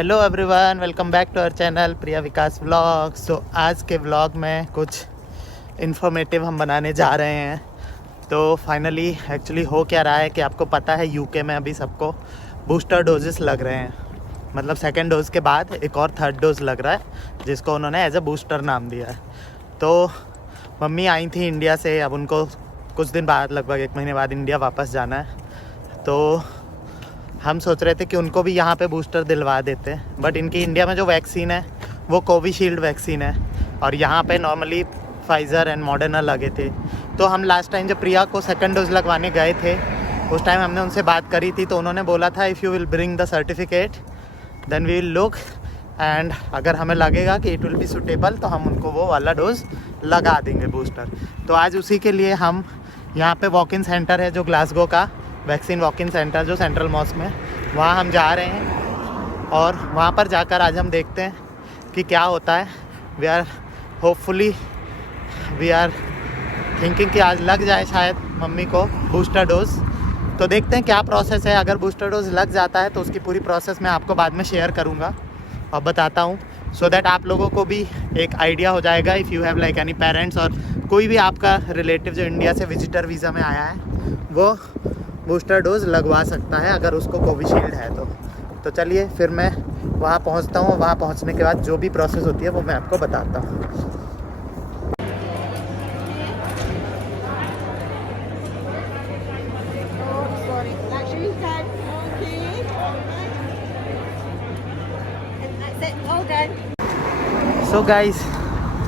Hello everyone, welcome back to our channel Priya Vikas vlog. So आज के vlog में कुछ इन्फॉर्मेटिव हम बनाने जा रहे हैं। तो फाइनली एक्चुअली हो क्या रहा है कि आपको पता है यूके में अभी सबको बूस्टर डोजेस लग रहे हैं। मतलब सेकेंड डोज के बाद एक और थर्ड डोज लग रहा है जिसको उन्होंने एज अ बूस्टर नाम दिया है। तो मम्मी आई थी इंडिया से, अब उनको कुछ दिन बाद लगभग 1 महीने बाद इंडिया वापस जाना है। तो हम सोच रहे थे कि उनको भी यहाँ पे बूस्टर दिलवा देते हैं, बट इनकी इंडिया में जो वैक्सीन है वो कोविशील्ड वैक्सीन है और यहाँ पे नॉर्मली फाइज़र एंड मॉडर्ना लगे थे। तो हम लास्ट टाइम जब प्रिया को सेकंड डोज लगवाने गए थे उस टाइम हमने उनसे बात करी थी, तो उन्होंने बोला था if you will bring the certificate then we will look and अगर हमें लगेगा कि इट विल बी सूटेबल तो हम उनको वो वाला डोज लगा देंगे बूस्टर। तो आज उसी के लिए हम यहाँ पे वॉक इन सेंटर है जो ग्लासगो का वैक्सीन वॉक इन सेंटर जो सेंट्रल मॉस्क में, वहाँ हम जा रहे हैं और वहाँ पर जाकर आज हम देखते हैं कि क्या होता है। वी आर थिंकिंग कि आज लग जाए शायद मम्मी को बूस्टर डोज। तो देखते हैं क्या प्रोसेस है। अगर बूस्टर डोज लग जाता है तो उसकी पूरी प्रोसेस मैं आपको बाद में शेयर करूँगा और बताता हूँ, सो दैट आप लोगों को भी एक आइडिया हो जाएगा। If you have like any parents और कोई भी आपका रिलेटिव जो इंडिया से विजिटर वीज़ा में आया है वो बूस्टर डोज लगवा सकता है अगर उसको कोविशील्ड है तो चलिए फिर मैं वहाँ पहुँचता हूँ। वहाँ पहुँचने के बाद जो भी प्रोसेस होती है वो मैं आपको बताता हूँ। सो गाइस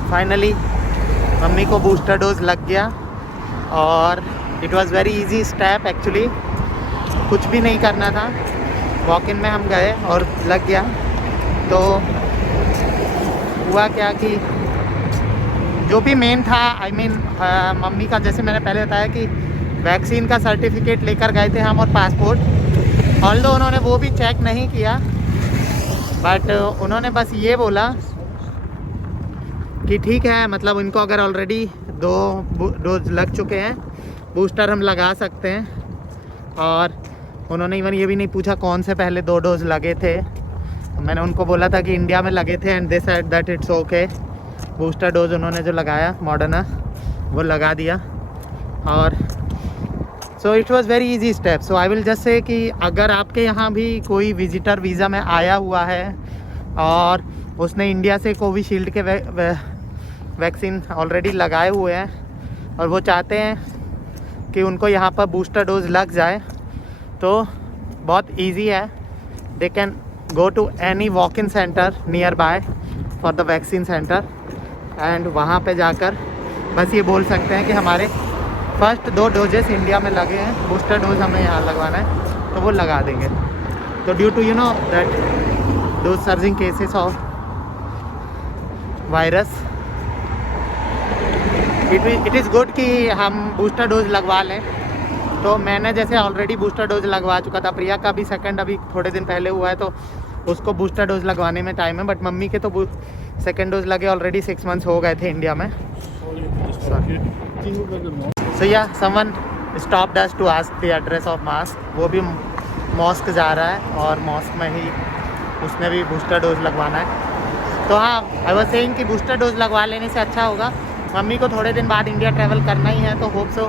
फाइनली मम्मी को बूस्टर डोज लग गया और it was very easy step. Actually कुछ भी नहीं करना था, वॉक इन में हम गए और लग गया। तो हुआ क्या कि जो भी मेन था मम्मी का, जैसे मैंने पहले बताया कि वैक्सीन का सर्टिफिकेट लेकर गए थे हम और पासपोर्ट। ऑल्दो उन्होंने वो भी चेक नहीं किया, बट उन्होंने बस ये बोला कि ठीक है, मतलब इनको अगर ऑलरेडी 2 डोज लग चुके हैं बूस्टर हम लगा सकते हैं। और उन्होंने इवन ये भी नहीं पूछा कौन से पहले 2 डोज लगे थे। मैंने उनको बोला था कि इंडिया में लगे थे and they said that it's okay. Booster dose उन्होंने जो लगाया मॉडर्ना वो लगा दिया और so it was very easy step. So I will just say कि अगर आपके यहाँ भी कोई विजिटर वीज़ा में आया हुआ है और उसने इंडिया से कोविशील्ड के वैक्सीन ऑलरेडी लगाए हुए हैं और वो चाहते हैं कि उनको यहाँ पर बूस्टर डोज लग जाए, तो बहुत इजी है। They can go to any walk in centre nearby for the vaccine centre and वहाँ पे जाकर बस ये बोल सकते हैं कि हमारे फर्स्ट 2 डोजेस इंडिया में लगे हैं, बूस्टर डोज हमें यहाँ लगवाना है, तो वो लगा देंगे। तो due to you know that though surging cases of virus it is good कि हम बूस्टर डोज लगवा लें। तो मैंने जैसे ऑलरेडी बूस्टर डोज लगवा चुका था, प्रिया का भी सेकंड अभी थोड़े दिन पहले हुआ है, तो उसको बूस्टर डोज लगवाने में टाइम है। बट मम्मी के तो सेकंड डोज लगे ऑलरेडी 6 मंथ्स हो गए थे इंडिया में। So yeah someone stopped us to ask the address of mask. वो भी मॉस्क जा रहा है और मॉस्क में ही उसने भी बूस्टर डोज लगवाना है। तो हाँ, आई वाज सेइंग कि बूस्टर डोज लगवा लेने से अच्छा होगा। मम्मी को थोड़े दिन बाद इंडिया ट्रैवल करना ही है, तो होप सो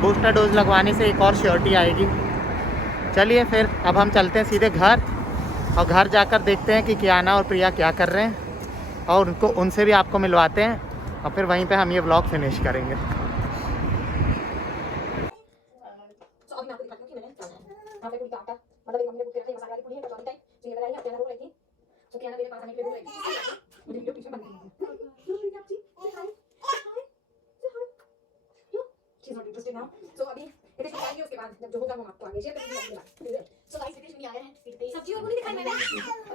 बूस्टर डोज लगवाने से एक और श्योरिटी आएगी। चलिए फिर अब हम चलते हैं सीधे घर और घर जाकर देखते हैं कि कियाना और प्रिया क्या कर रहे हैं और उनसे भी आपको मिलवाते हैं और फिर वहीं पे हम ये व्लॉग फिनिश करेंगे। So अभी इधर से आएंगे, उसके बाद जब जो होगा वो आपको आगे शेयर करेंगे। सो गाइस इधर से आ गए हैं, सब्जी और पूरी दिखाई मैंने और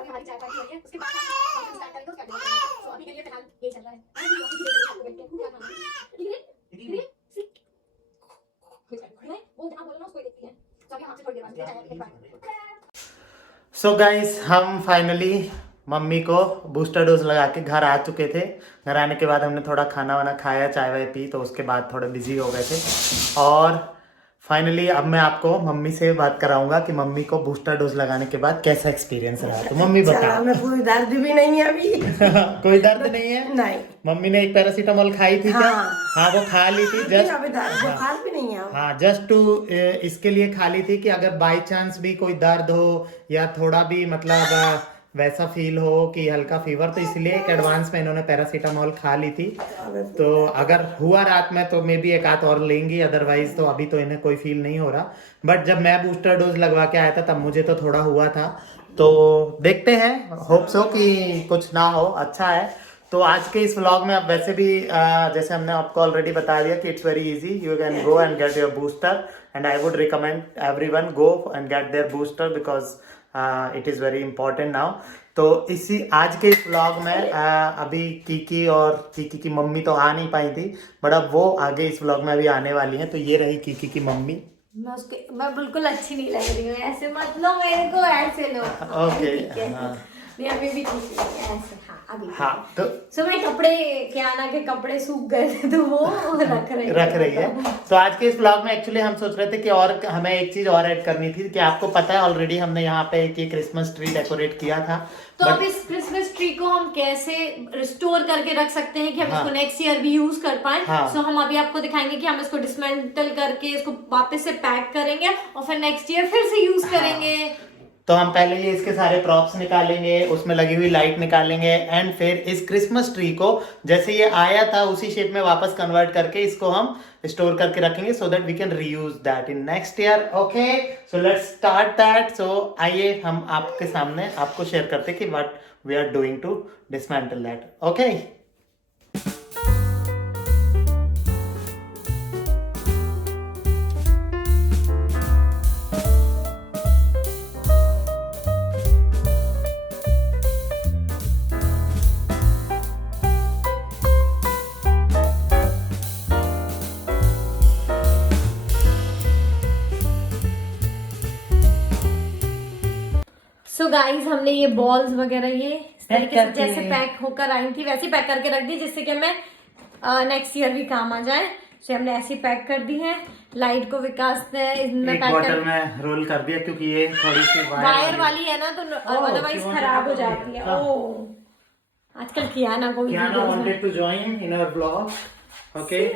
हमारी चाय पानी हो रही है। उसके बाद हम स्टार्ट करेंगे उसका वीडियो। सो अभी के लिए फिलहाल ये चल रहा है। वो जहां बोला ना उसको देखती है। तो अभी हम आपसे थोड़ी देर बाद चाय। सो गाइस हम फाइनली मम्मी को बूस्टर डोज लगा के घर आ चुके थे। घर आने के बाद हमने थोड़ा खाना वाना खाया, चाय वाय पी, तो उसके बाद थोड़े बिजी हो गए थे और फाइनली अब मैं आपको मम्मी से बात कराऊंगा कि मम्मी को बूस्टर डोज लगाने के बाद कैसा एक्सपीरियंस रहा। तो मम्मी बताओ। मैं पूरी दर्द भी नहीं है अभी। कोई दर्द नहीं है? नहीं। मम्मी ने एक पैरासीटामोल खाई थी क्या? हाँ वो खा ली थी जस्ट। अभी दर्द बुखार भी नहीं है। हाँ जस्ट टू इसके लिए खा ली थी कि अगर बाई चांस भी कोई दर्द हो या थोड़ा भी मतलब वैसा फील हो कि हल्का फीवर, तो इसलिए एक एडवांस में इन्होंने पैरासीटामोल खा ली थी। तो अगर हुआ रात में तो मे बी एक आध और लेंगी, अदरवाइज तो अभी तो इन्हें कोई फील नहीं हो रहा। बट जब मैं बूस्टर डोज लगवा के आया था तब मुझे तो थोड़ा हुआ था। तो देखते हैं, होप सो कि कुछ ना हो, अच्छा है। तो आज के इस व्लॉग में अब वैसे भी जैसे हमने आपको ऑलरेडी बता दिया कि it's very easy, you can go and get your booster and I would recommend everyone go and get their booster because it is very important now. तो इसी आज के इस व्लॉग में अभी कीकी और कीकी की मम्मी तो आ नहीं पाई थी, बट अब वो आगे इस व्लॉग में अभी आने वाली हैं। तो ये रही कीकी की मम्मी। मैं बिल्कुल अच्छी नहीं लग रही हूँ, ऐसे मत लो मेरे को, ऐसे लो। ओके हाँ। नहीं अभी भी ठीक है ऐसे। हाँ अभी हाँ तो सो मैं कपड़े क्या ना के कपड़े सूख गए थे तो वो रख रही है। तो आज के इस ब्लॉग में एक्चुअली हम सोच रहे थे कि और हमें एक चीज और ऐड करनी थी कि आपको पता है ऑलरेडी हमने यहाँ पे एक क्रिसमस ट्री डेकोरेट किया था। तो अब इस क्रिसमस ट्री को हम कैसे रिस्टोर करके रख सकते हैं कि हम इसको नेक्स्ट ईयर भी यूज कर पाए। सो हम अभी आपको दिखाएंगे कि हम इसको डिसमेंटल करके इसको वापस से पैक करेंगे और फिर नेक्स्ट ईयर फिर से यूज करेंगे। तो हम पहले ये इसके सारे प्रॉप्स निकालेंगे, उसमें लगी हुई लाइट निकालेंगे एंड फिर इस क्रिसमस ट्री को जैसे ये आया था उसी शेप में वापस कन्वर्ट करके इसको हम स्टोर करके रखेंगे so that we can reuse that in next year. Okay so let's start that. So आइए हम आपके सामने आपको शेयर करते हैं कि what we are doing to dismantle that. Okay so guys हमने ये बॉल्स वगैरह ये इस तरीके से जैसे पैक होकर आई थी वैसे पैक करके रख दी जिससे कि हमें नेक्स्ट ईयर भी काम आ जाए। सो हमने ऐसे पैक कर दी है। लाइट को विकास ने इसमें पैक बॉटल में रोल कर दिया क्योंकि ये थोड़ी सी वायर वाली है ना, तो अदरवाइज खराब हो जाती है। ओह आजकल कियाना को wanted to join in our blog. Okay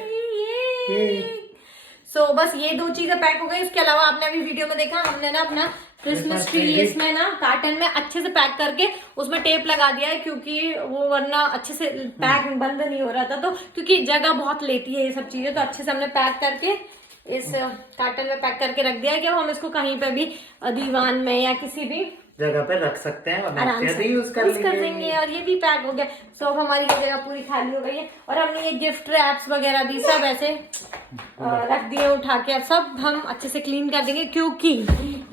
so बस ये दो चीजें पैक हो गई। इसके अलावा आपने अभी वीडियो में देखा हमने ना अपना क्रिसमस ट्री इसमें ना कार्टन में अच्छे से पैक करके उसमें टेप लगा दिया है क्योंकि वो वरना अच्छे से पैक बंद नहीं हो रहा था। तो क्योंकि जगह बहुत लेती है ये सब चीजें, तो अच्छे से हमने पैक करके इस कार्टन में पैक करके रख दिया है कि हम इसको कहीं पे भी दीवान में या किसी भी जगह पे रख सकते हैं और आराम से यूज कर देंगे। और ये भी पैक हो गया। सो अब हमारी ये जगह पूरी खाली हो गई है और हमने ये गिफ्ट रैप्स वगैरह भी सब ऐसे रख दिए उठा के। अब सब हम अच्छे से क्लीन कर देंगे क्योंकि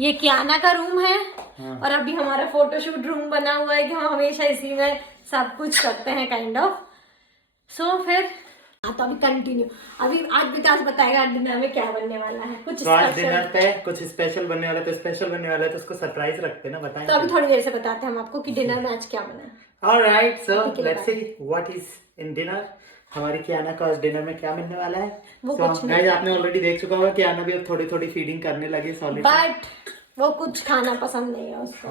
ये कियाना का रूम है और अभी हमारा फोटोशूट रूम बना हुआ है कि हम हमेशा इसी में सब कुछ करते हैं काइंड ऑफ। सो फिर तो अभी कंटिन्यू अभी आज विकास बताएगा डिनर में क्या बनने वाला है। कुछ तो आज डिनर पे कुछ स्पेशल बनने वाला है, तो स्पेशल बनने वाला है तो उसको सरप्राइज रखते हैं ना, बताएं। तो अभी थोड़ी देर से बताते हैं हम आपको कि डिनर में आज क्या बना है। Alright so let's see what is in dinner. हमारी कियाना का आज डिनर में क्या मिलने वाला है वो कुछ नहीं। आपने ऑलरेडी देख चुका होगा कियाना भी अब थोड़ी थोड़ी फीडिंग करने लगी सॉलिड, बट वो कुछ खाना पसंद नहीं है उसको।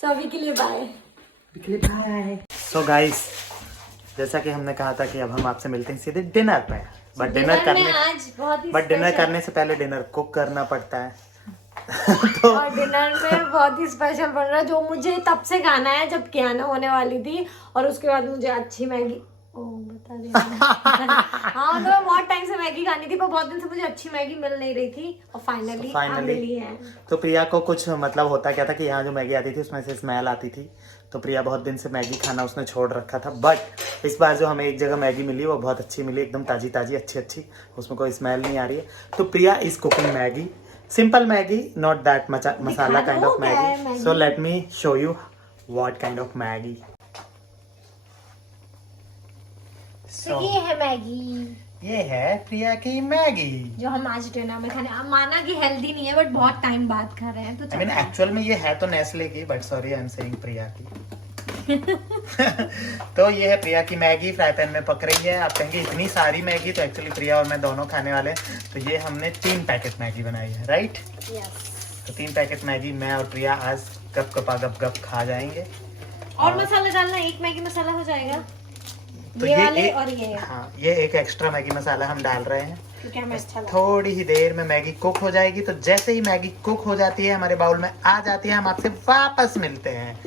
सो अभी के लिए बाय। सो गाइस जैसा कि हमने कहा था कि अब हम आपसे मिलते हैं सीधे डिनर पे, बट डिनर करने से पहले डिनर कुक करना पड़ता है। तो और डिनर में बहुत ही स्पेशल बन रहा है जो मुझे तब से खाना है जब कियाना होने वाली थी और उसके बाद मुझे अच्छी मैगी बता दें। हाँ तो बहुत टाइम से मैगी खानी थी पर बहुत दिन से मुझे अच्छी मैगी मिल नहीं रही थी और फाइनली मिली है। तो प्रिया को कुछ मतलब होता क्या था कि यहाँ जो मैगी आती थी उसमें से स्मेल आती थी, तो प्रिया बहुत दिन से मैगी खाना उसने छोड़ रखा था। बट इस बार जो हमें एक जगह मैगी मिली वो बहुत अच्छी मिली, एकदम ताजी ताजी अच्छी, उसमें कोई स्मेल नहीं आ रही है। तो Priya is cooking Maggi, simple Maggi, not that masala kind of Maggi. So let me show you what kind of Maggi. ये है मैगी, ये है प्रिया की मैगी जो हम आज डिनर में खाने। माना कि हेल्दी नहीं है बट बहुत टाइम बाद खा रहे हैं तो एक्चुअल में ये है तो नेस्ले की, but sorry I am saying Priya की। तो ये है प्रिया की मैगी, फ्राई पैन में पक रही है। आप कहेंगे इतनी सारी मैगी, तो एक्चुअली प्रिया और मैं दोनों खाने वाले हैं। तो ये हमने 3 पैकेट मैगी बनाई है, राइट? तो 3 पैकेट मैगी मैं और प्रिया आज गप गप खा जाएंगे। और मसाला डालना, एक मैगी मसाला हो जाएगा। तो ये वाले एक, और ये हाँ, ये एक एक्स्ट्रा मैगी मसाला हम डाल रहे हैं क्योंकि हमें अच्छा लगता है। थोड़ी ही देर में मैगी कुक हो जाएगी। तो जैसे ही मैगी कुक हो जाती है, हमारे बाउल में आ जाती है, हम आपसे वापस मिलते हैं।